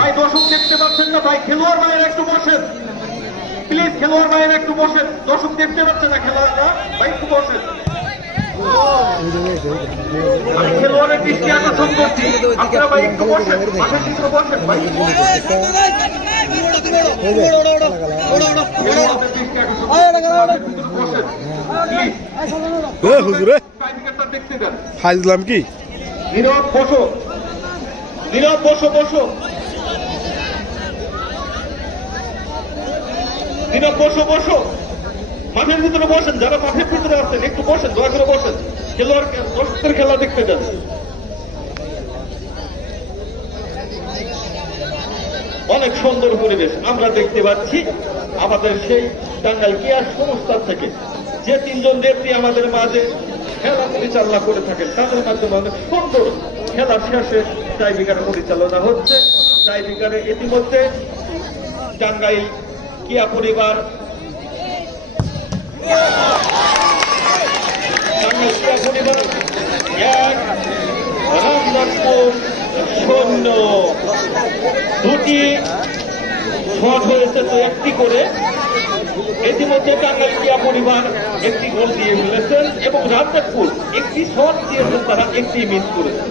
ভাই দর্শক দেখতে পাচ্ছেন না ভাই খেলোয়াড় ভাইয়ের একটু বসেন। প্লিজ খেলোয়াড় ভাইয়ের একটু বসেন। দর্শক দেখতে পাচ্ছে না খেলোয়াড়রা ভাই একটু বসেন। আমি খেলোয়াড়ের দৃষ্টি আকর্ষণ করছি। আপনারা ভাই একটু বসেন। মাঠের ভিতরে বসেন ভাই। খেলোয়াড়দের দৃষ্টি আকর্ষণ করছি। মাঠের ভিতরে বসেন প্লিজ এ হুজুরে টাইমিংটা দেখতে দেন। ফাইজলাম কি? নীরব, বসো। নীরব, বসো বসো। নীরব, বসো বসো। মাঠের ভিতরে বসেন, যারা মাঠের ভিতরে আছেন, একটু বসেন, দয়া করে বসেন। খেলোয়াড় দর্শকদের খেলা দেখতে দেন অনেক সুন্দর পরিবেশ আমরা দেখতে পাচ্ছি আমাদের সেই টাঙ্গাল কেয়ার সংস্থা থেকে। যে তিনজন ব্যক্তি আমাদের মাঝে খেলা পরিচালনা করে থাকেন তাদের মাধ্যমে সুন্দর খেলার শেষে টাইবিকার পরিচালনা হচ্ছে। টাইবিকারে ইতিমধ্যে টাঙ্গাইল কিয়া পরিবার পরিবার দুটি শট হয়েছে তো একটি করে। ইতিমধ্যে টাঙ্গাইল কিয়া পরিবার একটি গোল দিয়ে ফেলেছেন এবং রামনাথপুর একটি শট দিয়েছেন তারা একটি মিস করেছেন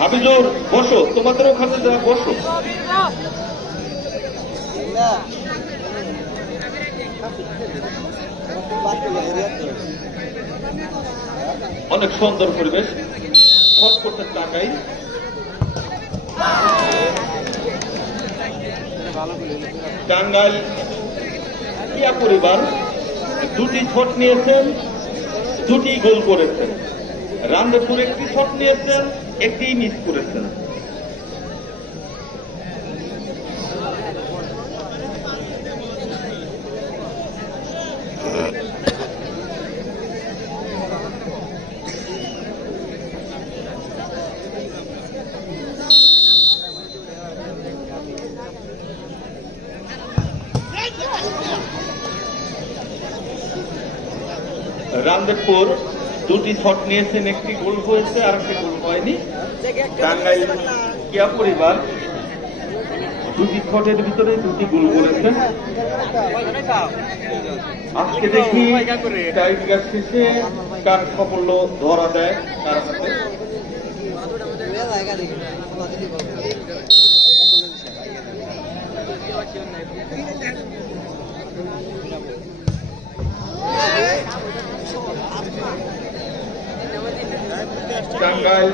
হাবিজুর, বসো, তোমাদের ওখানে যারা বসো। অনেক সুন্দর পরিবেশ। শট করতে টাকাই টাঙ্গাইল কিয়া পরিবার, দুটি শট নিয়েছেন, দুটি গোল করেছেন। রামদেবপুর একটি শট নিয়েছেন, একটি মিস করেছেন। রামদেবপুর দুটি শট নিয়েছেন, একটি গোল হয়েছে আর একটি গোল হয়নি। টাঙ্গাইল কিয়া পরিবার দুটি শটের ভিতরে দুটি গোল করেছেন। আজকে দেখি টাইগার শেষে কার সাফল্য ধরা দেয় কার হাতে? টাঙ্গাইল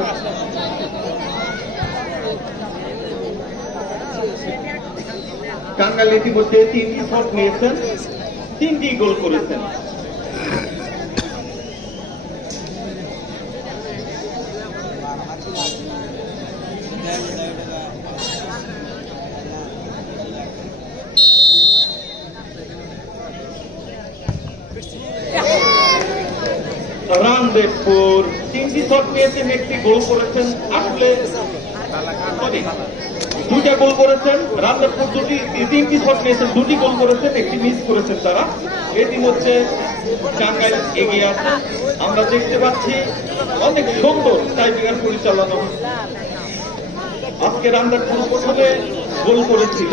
টাঙ্গাইল ইতিমধ্যে তিনটি শট নিয়েছেন তিনটি গোল করেছেন। রামদেবপুর তিনটি শট নিয়েছেন একটি গোল করেছেন আসলে দুইটা গোল করেছেন রামদেবপুর দুটি, তিনটি শট নিয়েছেন দুটি গোল করেছেন, একটি মিস করেছেন তারা। এটি হচ্ছে টাঙ্গাইল এগিয়ে আছে আমরা দেখতে পাচ্ছি অনেক সুন্দর টাইপিকার পরিচালনা। আজকে রামদেবপুর প্রথমে গোল করেছিল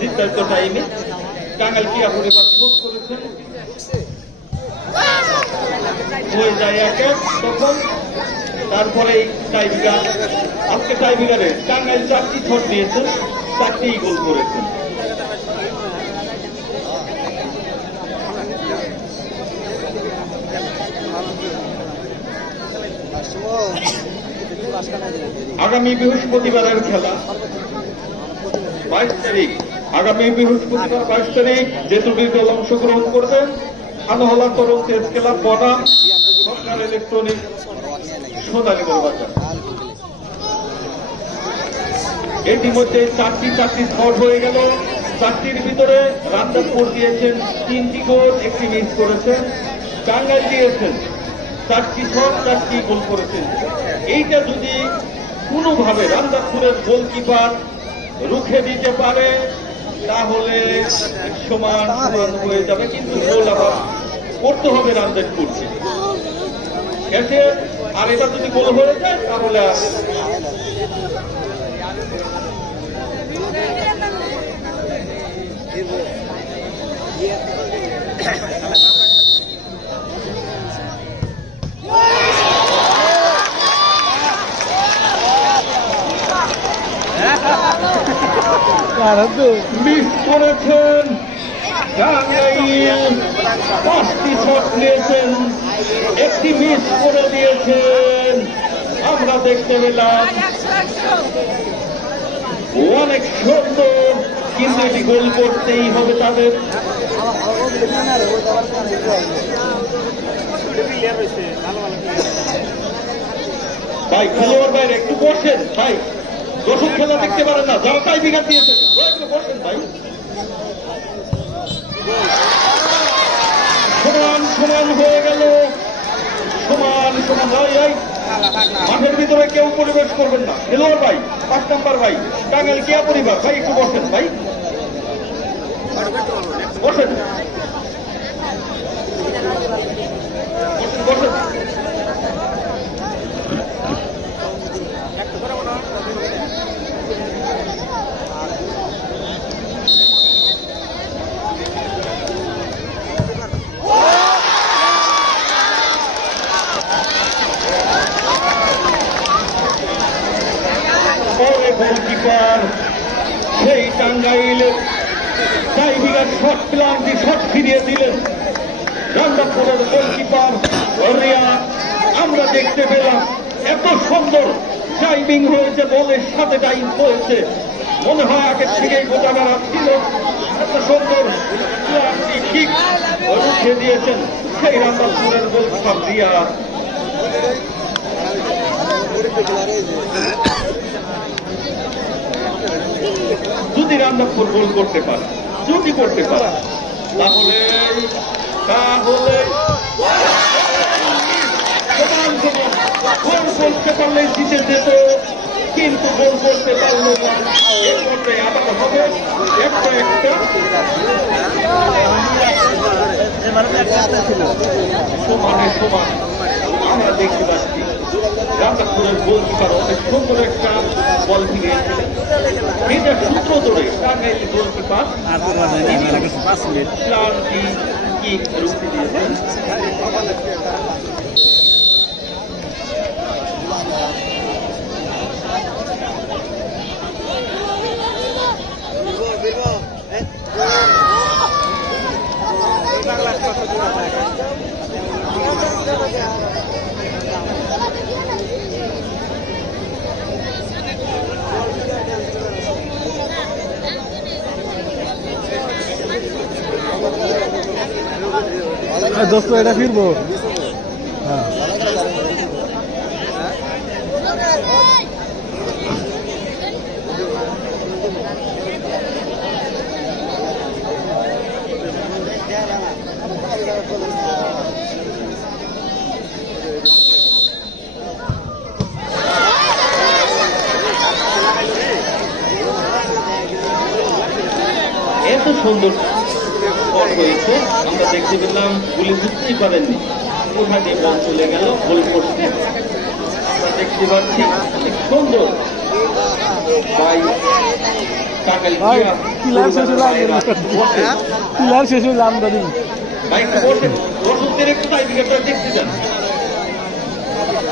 নির্ধারিত টাইমে টাঙ্গাইল পরিবার শোধ করেছেন? হয়ে যায় এক, তখন তারপরে টাইবিগার আজকে টাইবিগারে টাঙ্গাইল চারটি নিয়েছেন চারটি গোল করেছেন আগামী বৃহস্পতিবারের খেলা। বাইশ তারিখ। আগামী বৃহস্পতিবার বাইশ তারিখ যে দুটি দল অংশগ্রহণ করবেন আনোহলা তরুণ ক্লাব বনাম সরকার ইলেকট্রনিক সোনালী বাজার ইতিমধ্যে চারটি চারটি শট হয়ে গেল। চারটির ভিতরে রামদাসপুর দিয়েছেন তিনটি গোল, একটি মিস করেছেন। টাঙ্গাইল দিয়েছেন চারটি শট চারটি গোল করেছেন। এইটা যদি কোনোভাবে রামদাসপুরের গোলকিপার রুখে দিতে পারে, তাহলে সমান হয়ে যাবে, কিন্তু গোল আবার করতে হবে রামদেব করছে এসে আর এটা যদি গোল হয়ে যায় তাহলে আর মিস করেছেন পাঁচটি শট নিয়েছেন, একটি মিস করে দিয়েছেন। আমরা দেখতে পেলাম অনেক সুন্দর, কিন্তু এটি গোল করতেই হবে তাদের। ভাই, খেলোয়াড় বাইরে, একটু বসেন, ভাই। দর্শক খেলা দেখতে পারেন না, যারা তাই বিঘাত দিয়েছেন দয়া বসেন, ভাই। সমান সমান হয়ে গেল। সমান সমান মাঠের ভিতরে কেউ পরিবেশ করবেন না। খেলোয়াড় ভাই, পাঁচ নাম্বার ভাই, টাঙ্গাইল কেয়া পরিবার? ভাই, একটু বসেন, ভাই। বসেন বসেন পরে গোলকিপার সেই চাই বিঘার শট প্লান্টি শট ফিরিয়ে দিলেন। রান্দাপুরের গোলকিপার রিয়া আমরা দেখতে পেলাম এত সুন্দর টাইমিং হয়েছে, বলের সাথে টাইম হয়েছে। মনে হয় আগের থেকেই গোটাগাড়া ছিল। এত সুন্দর ঠিক রুখে দিয়েছেন সেই রান্দাপুরের গোলকিপার রিয়া। যদি রান্নাপুর গোল করতে পারে, যদি করতে পারে, তাহলে তাহলে গোল করতে পারলে জিতে যেত, কিন্তু গোল করতে পারল একটা আমরা দেখতে পাচ্ছি রান্না রান্নাপুরের গোলকিপার অনেক সুন্দর একটা বল ফিরিয়েছিলেন এটা সূত্র ধরে টাঙ্গাইল গোলকিপার ক্লান্তি কি রূপ দিয়েছেন দোস্ত এটা ফিরবো। হ্যাঁ এত সুন্দর। শট হয়েছে। আমরা দেখতে পেলাম গুলি বুঝতেই পারেননি। কোথা দিয়ে বল চলে গেল? গোল পোস্টে আমরা দেখতে পাচ্ছি সুন্দর। ভাই পিলার শেষ দর্শকদের একটু তাই দিকে দেখতে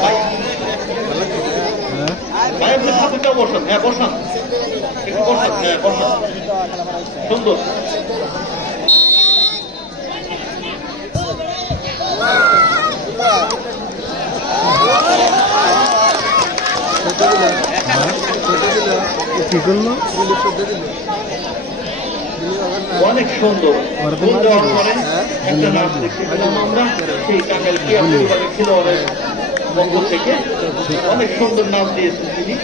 ভাই হ্যাঁ ভাই আপনি সাথেটাও বসান। হ্যাঁ বসান। একটু বসান। হ্যাঁ বসান। সুন্দর। কি করল? অনেক সুন্দর। একটা নাচ দেখতে আমরা সেই কাঙ্গালকে ছিল অনেক বঙ্গ থেকে। অনেক সুন্দর নাম দিয়েছেন তিনি।